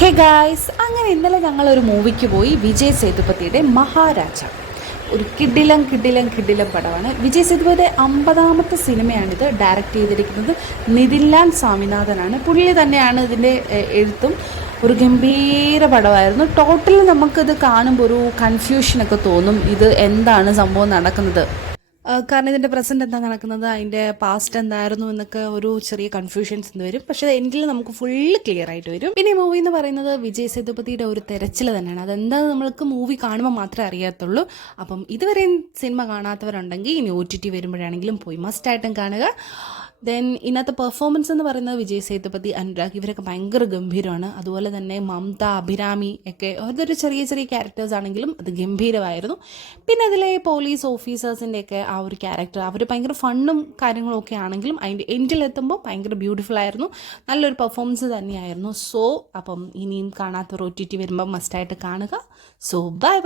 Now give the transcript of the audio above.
Hey guys, അങ്ങനെ ഇന്നലെ ഞങ്ങളൊരു മൂവിക്ക് പോയി. വിജയ് സേതുപതിയുടെ മഹാരാജ. ഒരു കിടിലം പടമാണ്. വിജയ് സേതുപതിയുടെ 50ാമത്തെ സിനിമയാണിത്. ഡയറക്റ്റ് ചെയ്തിരിക്കുന്നത് നിതിൻലാൽ സ്വാമിനാഥനാണ്. പുള്ളി തന്നെയാണ് ഇതിൻ്റെ എഴുത്തും. ഒരു ഗംഭീര പടമായിരുന്നു. ടോട്ടലി നമുക്കിത് കാണുമ്പോൾ ഒരു കൺഫ്യൂഷനൊക്കെ തോന്നും, ഇത് എന്താണ് സംഭവം നടക്കുന്നത്, കാരണം ഇതിൻ്റെ പ്രസൻറ്റ് എന്താ നടക്കുന്നത്, അതിൻ്റെ പാസ്റ്റ് എന്തായിരുന്നു എന്നൊക്കെ ഒരു ചെറിയ കൺഫ്യൂഷൻസ് വരും. പക്ഷേ എൻഡിൽ നമുക്ക് ഫുള്ള് ക്ലിയർ ആയിട്ട് വരും. പിന്നെ ഈ മൂവി എന്ന് പറയുന്നത് വിജയ് സേതുപതിയുടെ ഒരു തെരച്ചിൽ തന്നെയാണ്. അതെന്താണെന്ന് നമ്മൾക്ക് മൂവി കാണുമ്പോൾ മാത്രമേ അറിയാത്തുള്ളൂ. അപ്പം ഇതുവരെയും സിനിമ കാണാത്തവരുണ്ടെങ്കിൽ ഇനി OTT വരുമ്പോഴാണെങ്കിലും പോയി മസ്റ്റായിട്ടും കാണുക. ദെൻ ഇന്നത്തെ പെർഫോമൻസ് എന്ന് പറയുന്നത് വിജയ് സേതുപതി, അനുരാഗ് ഇവരൊക്കെ ഭയങ്കര ഗംഭീരമാണ്. അതുപോലെ തന്നെ മമത, അഭിരാമി ഒക്കെ അതൊരു ചെറിയ ക്യാരക്ടേഴ്സ് ആണെങ്കിലും അത് ഗംഭീരമായിരുന്നു. പിന്നെ അതിലെ പോലീസ് ഓഫീസേഴ്സിൻ്റെയൊക്കെ ആ ഒരു ക്യാരക്ടർ, അവർ ഭയങ്കര ഫണ്ണും കാര്യങ്ങളും ഒക്കെ ആണെങ്കിലും അതിൻ്റെ എൻഡിലെത്തുമ്പോൾ ഭയങ്കര ബ്യൂട്ടിഫുൾ ആയിരുന്നു. നല്ലൊരു പെർഫോമൻസ് തന്നെയായിരുന്നു. അപ്പം ഇനിയും കാണാത്തൊരു OTT വരുമ്പോൾ മസ്റ്റായിട്ട് കാണുക. ബൈ.